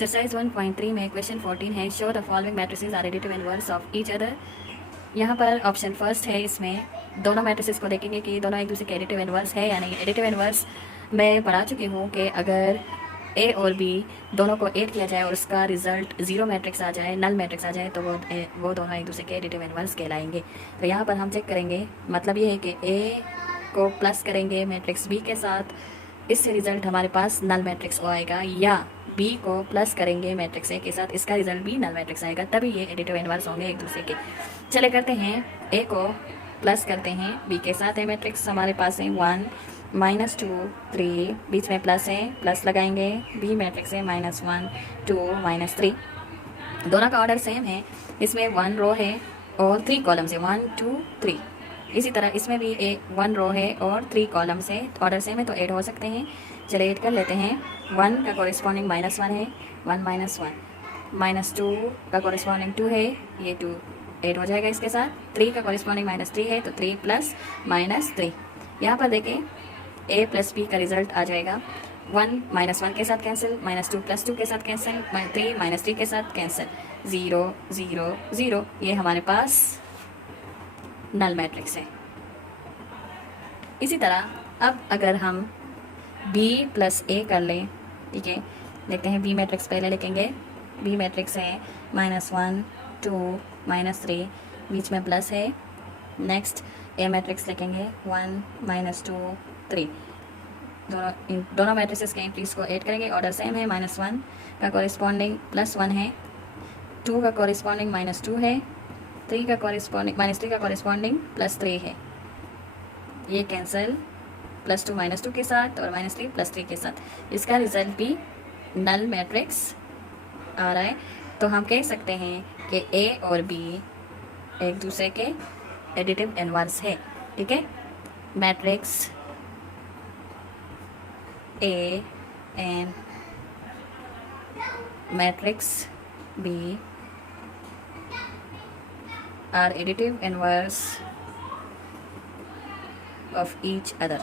Exercise 1.3 में question 14 है, show the following matrices are additive inverse of each other. यहाँ पर ऑप्शन फर्स्ट है, इसमें दोनों मैट्रिसेस को देखेंगे कि दोनों एक दूसरे के एडिटिव इनवर्स है या नहीं। एडिटिव इनवर्स मैं पढ़ा चुकी हूँ कि अगर ए और बी दोनों को ऐड किया जाए और उसका रिजल्ट जीरो मैट्रिक्स आ जाए, नल मैट्रिक्स आ जाए, तो वो दोनों एक दूसरे के एडिटिव इनवर्स कहलाएंगे। तो यहाँ पर हम चेक करेंगे, मतलब ये है कि ए को प्लस करेंगे मैट्रिक्स बी के साथ, इससे रिजल्ट हमारे पास नल मैट्रिक्स आएगा, या बी को प्लस करेंगे मैट्रिक्स ए के साथ, इसका रिजल्ट भी नल मैट्रिक्स आएगा, तभी ये एडिटिव इनवर्स होंगे एक दूसरे के। चले करते हैं, ए को प्लस करते हैं बी के साथ है मैट्रिक्स हमारे पास है 1 -2 3, बीच में प्लस है, प्लस लगाएंगे, बी मैट्रिक्स है -1 2 -3। दोनों का ऑर्डर सेम है, इसमें 1 रो है और 3 कॉलम्स है 1 2 3। इसी तरह इसमें भी 1 रो है और 3 कॉलम्स है, ऑर्डर सेम है तो ऐड हो सकते हैं। चलिए ऐड कर लेते हैं। 1 का कॉरेस्पॉन्डिंग -1 है, 1 -1 -2 का कॉरेस्पॉन्डिंग 2 है, ये 2 ऐड हो जाएगा इसके साथ। 3 का कॉरेस्पॉन्डिंग -3 है तो 3 प्लस -3। यहाँ पर देखें a प्लस b का रिजल्ट आ जाएगा 1 -1 के साथ कैंसिल, -2 + 2 के साथ कैंसिल, 3 -3 के साथ कैंसिल, 0 0 0। ये हमारे पास नल मैट्रिक्स है। इसी तरह अब अगर हम b + a कर लें, ठीक है, देखते हैं b मैट्रिक्स पहले लिखेंगे। b मैट्रिक्स है -1 2 -3, बीच में प्लस है। नेक्स्ट a मैट्रिक्स लिखेंगे 1 -2 3। दोनों मैट्रिसेस के एंट्रीज को ऐड करेंगे, ऑर्डर सेम है। -1 का कॉरेस्पॉन्डिंग +1 है, 2 का कॉरेस्पॉन्डिंग -2 है, 3 का कॉरेस्पॉन्डिंग -3 का कॉरेस्पॉन्डिंग +3 है, ये कैंसिल, +2 -2 के साथ और -3 +3 के साथ। इसका रिजल्ट भी नल मैट्रिक्स आ रहा है। तो हम कह सकते हैं कि ए और बी एक दूसरे के एडिटिव इनवर्स है, ठीक है। Matrix A and matrix B are additive inverse of each other.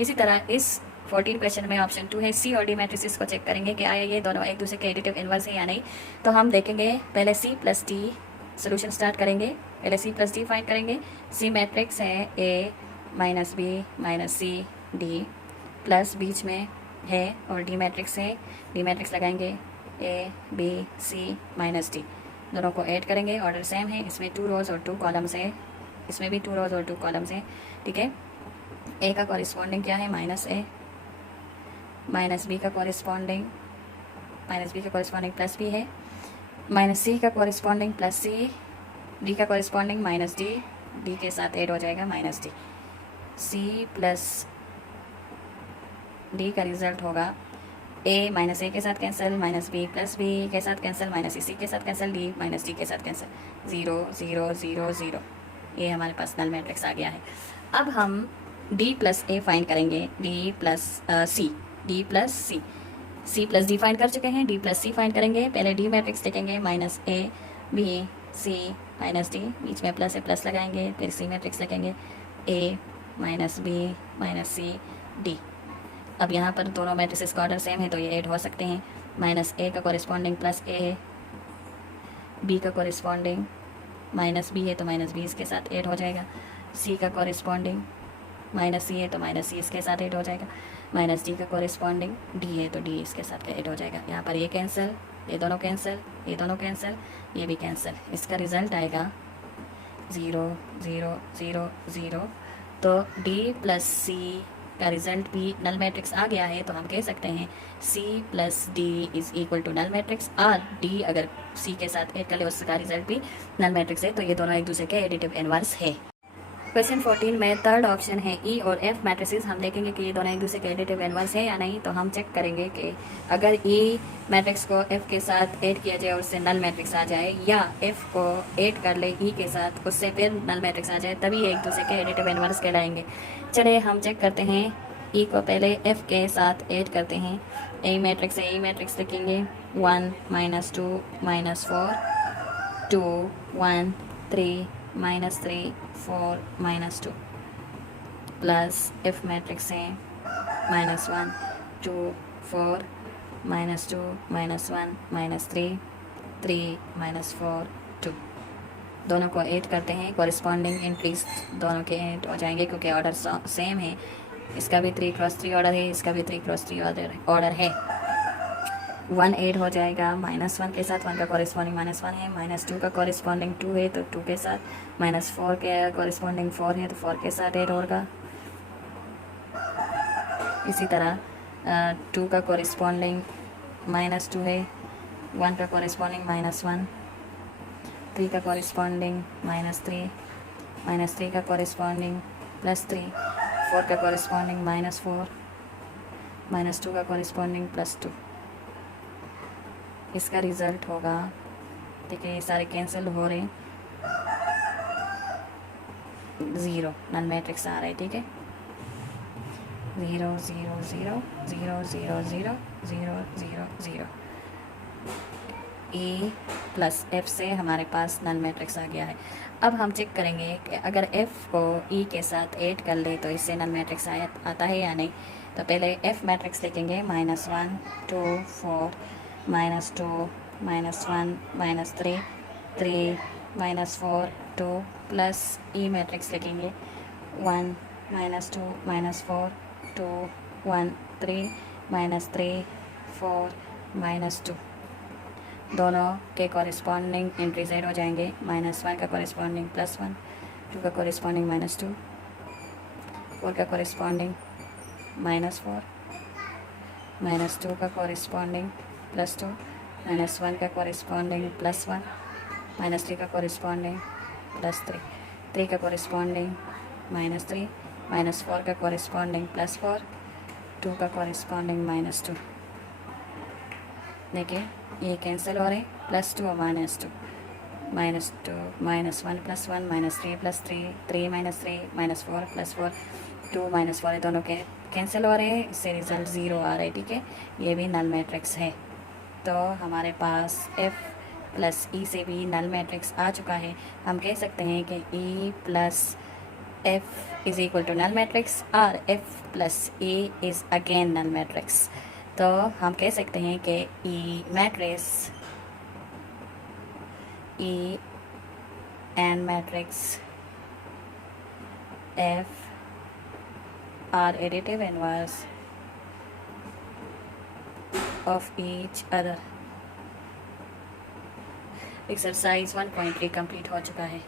इसी तरह इस 14 क्वेश्चन में ऑप्शन 2 है, सी और डी मैट्रिसेस को चेक करेंगे कि आया ये दोनों एक दूसरे के एडिटिव इनवर्स है या नहीं। तो हम देखेंगे, पहले सी + डी सोल्यूशन स्टार्ट करेंगे। पहले सी + डी फाइंड करेंगे। सी मैट्रिक्स है a -b -c d, plus बीच में है और डी मैट्रिक्स है, डी मैट्रिक्स लगाएंगे a b c -d, दोनों को ऐड करेंगे, ऑर्डर सेम है। इसमें 2 रोज और 2 कॉलम्स है, इसमें भी 2 रोज और 2 कॉलम्स हैं, ठीक है। ए का कॉरेस्पॉन्डिंग क्या है -a, -b का कॉरेस्पॉन्डिंग +b है, -c का कॉरेस्पॉन्डिंग +c, d का कॉरेस्पॉन्डिंग -d, d के साथ ऐड हो जाएगा -d। c + d का रिजल्ट होगा a -a के साथ कैंसिल, -b + b के साथ कैंसिल, -c के साथ कैंसिल, d -d के साथ कैंसिल, 0 0 0 0। ये हमारे पास नल मैट्रिक्स आ गया है। अब हम d + a फाइंड करेंगे, d + c c + d find कर चुके हैं, d + c फाइंड करेंगे। पहले d मैट्रिक्स लिखेंगे -a b c -d, बीच में प्लस है, प्लस लगाएंगे, फिर c मैट्रिक्स लिखेंगे a -b -c d। अब यहाँ पर दोनों मैट्रिसेस का ऑर्डर सेम है तो ये ऐड हो सकते हैं। -a का कॉरेस्पॉन्डिंग +a, b का कॉरेस्पॉन्डिंग -b है तो -b इसके साथ ऐड हो जाएगा, c का कॉरेस्पॉन्डिंग -c है तो -c इसके साथ ऐड हो जाएगा, -d का कॉरेस्पॉन्डिंग d है तो d इसके साथ ऐड हो जाएगा। यहाँ पर ये कैंसिल, ये दोनों कैंसिल, ये दोनों कैंसिल, ये भी कैंसिल। इसका रिजल्ट आएगा 0 0 0 0। तो d + c का रिजल्ट भी नल मैट्रिक्स आ गया है। तो हम कह सकते हैं c + d = नल मैट्रिक्स, और d अगर c के साथ ऐड कर ले उसका रिजल्ट भी नल मैट्रिक्स है। तो ये दोनों एक दूसरे के एडिटिव इनवर्स है। क्वेश्चन 14 में थर्ड ऑप्शन है ई और एफ मैट्रिसेस। हम देखेंगे कि ये दोनों एक दूसरे के एडिटिव इनवर्स है या नहीं। तो हम चेक करेंगे कि अगर ई मैट्रिक्स को एफ के साथ ऐड किया जाए उससे नल मैट्रिक्स आ जाए, या एफ को ऐड कर ले ई के साथ उससे फिर नल मैट्रिक्स आ जाए, तभी एक दूसरे के एडिटिव इनवर्स कहलाएंगे। चलिए हम चेक करते हैं। ई को पहले एफ के साथ ऐड करते हैं। ए मैट्रिक्स है, ई मैट्रिक्स लिखेंगे 1 -2 -4 2 1 3 -3 4 -2, प्लस एफ मैट्रिक्स है -1 2 4 -2 -1 -3 3 -4 2। दोनों को ऐड करते हैं, कॉरिस्पॉन्डिंग एंट्रीज दोनों के ऐड हो जाएंगे क्योंकि ऑर्डर सेम है। इसका भी 3 क्रॉस 3 ऑर्डर है, इसका भी 3 क्रॉस 3 ऑर्डर है। 1 ऐड हो जाएगा -1 के साथ, 1 का कॉरिस्पॉन्डिंग -1 है, -2 का कॉरिस्पॉन्डिंग 2 है तो 2 के साथ, -4 के कॉरिस्पॉन्डिंग 4 है तो 4 के साथ ऐड होगा। इसी तरह 2 का कॉरिस्पॉन्डिंग -2 है, 1 का कॉरिस्पॉन्डिंग -1, 3 का कॉरिस्पॉन्डिंग -3, -3 का कॉरिस्पॉन्डिंग +3, 4 का कॉरिस्पॉन्डिंग -4, -2 का कॉरिस्पॉन्डिंग +2। इसका रिज़ल्ट होगा, ठीक है, ये सारे कैंसिल हो रहे हैं, 0 नल मैट्रिक्स आ रहा है, ठीक है। 0 0 0 0 0 0 0 0 0 E प्लस F से हमारे पास नल मैट्रिक्स आ गया है। अब हम चेक करेंगे कि अगर F को E के साथ ऐड कर ले तो इससे नल मैट्रिक्स आता है या नहीं। तो पहले F मैट्रिक्स लिखेंगे, -1 2 4 -2 -1 -3 3 -4 2 प्लस E मैट्रिक्स लिखेंगे, 1 -2 -4 2 1 3 -3 4 -2। दोनों के कॉरिस्पॉन्डिंग एंट्रीज ऐड हो जाएंगे, -1 का कॉरिस्पॉन्डिंग +1, 2 का कॉरिस्पॉन्डिंग -2, 4 का कॉरिस्पॉन्डिंग -4, -2 का कॉरिस्पॉन्डिंग +2, -1 का कॉरिस्पॉन्डिंग +1, -3 का कॉरिस्पॉन्डिंग +3, 3 का कॉरिस्पॉन्डिंग -3, -4 का कॉरिस्पॉन्डिंग +4, 2 का कॉरिस्पॉन्डिंग -2। देखिए ये कैंसिल हो रहे, +2 और -2, -2 -1 +1 -3 +3 3 -3 -4 +4 2 -4, दोनों के कैंसिल हो रहे हैं, इससे रिजल्ट 0 आ रहा है, ठीक है। ये भी नल मैट्रिक्स है। तो हमारे पास F प्लस E से भी नल मैट्रिक्स आ चुका है। हम कह सकते हैं कि E plus F is equal to null matrix और F plus E is again null matrix. तो हम कह सकते हैं कि E matrix E and matrix F are additive inverse of each other। Exercise 1.3 complete हो चुका है।